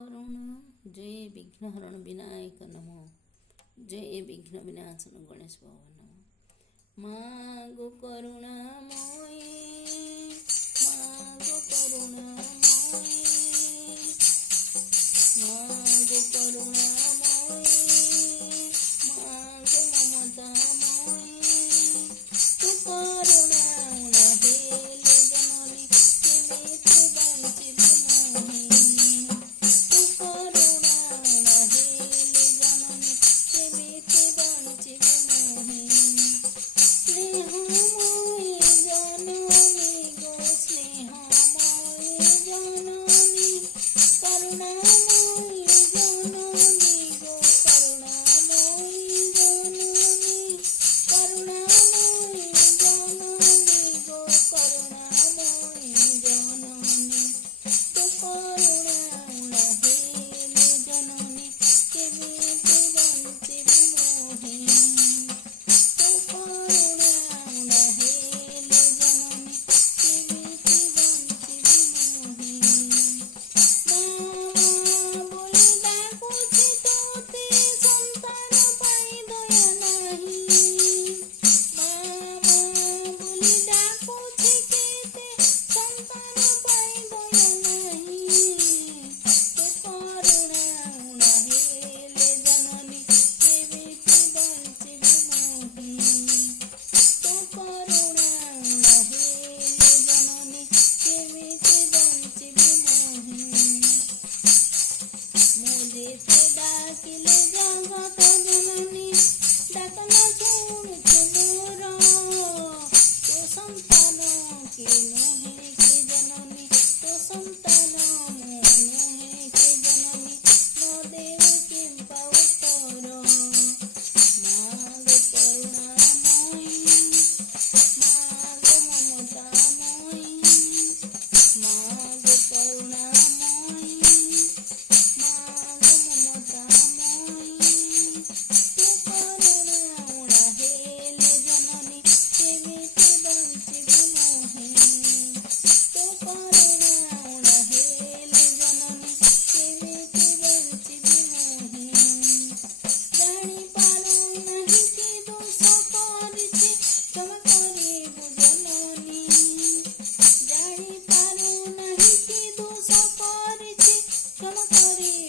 करुण जय विघ्नहरण विनायक नमो। जय विघ्न विनाशन गणेश बाबा नमो। मागो करुणामयी, मागो करुणामयी, मागो करुणामयी, मागो ममतामयी। तू करुणा हेले जननी केमिति बंचिबि मोहि। तू करुणा हेले जननी केमिति बंचिबि मोहि। स्नेहमयी जननी गो स्नेहमयी जननी, करुणामयी जननी गो करुणामयी जननी, करुणामयी जननी गो करुणामयी जननी। तू करुणा हेले जननी केमिति बंचिबि मोहि। तू करुणा हेले जननी केमिति बंचिबि मोहि। मामा बोली डाकुछि तोते संतान पाई दया नाही। मामा बोली डाकुछि केते संतान पाई दया नाही। तू करुणा हेले जननी केमिति बंचिबि मोहि। तू करुणा हेले जननी केमिति बंचिबि मोहि। मुझे से डाकिले जगत जननी, डाक न शुणुछु मोर। तो संतान के मोहे के जननी, तो संतान मोहे के जननी, नो देव किंपा उत्तर। मागो करुणामयी, मागो ममतामयी, मागो करुणामयी, मागो ममतामयी। तू करुणा हेले जननी केमिति बंचिबि मोहि। तू करुणा हेले जननी केमिति बंचिबि मोहि। जानी पारू नहीं कि दोष करिछि क्षमा करिबु जननी। जानी पारू नहीं कि दोष करिछि क्षमा करिबु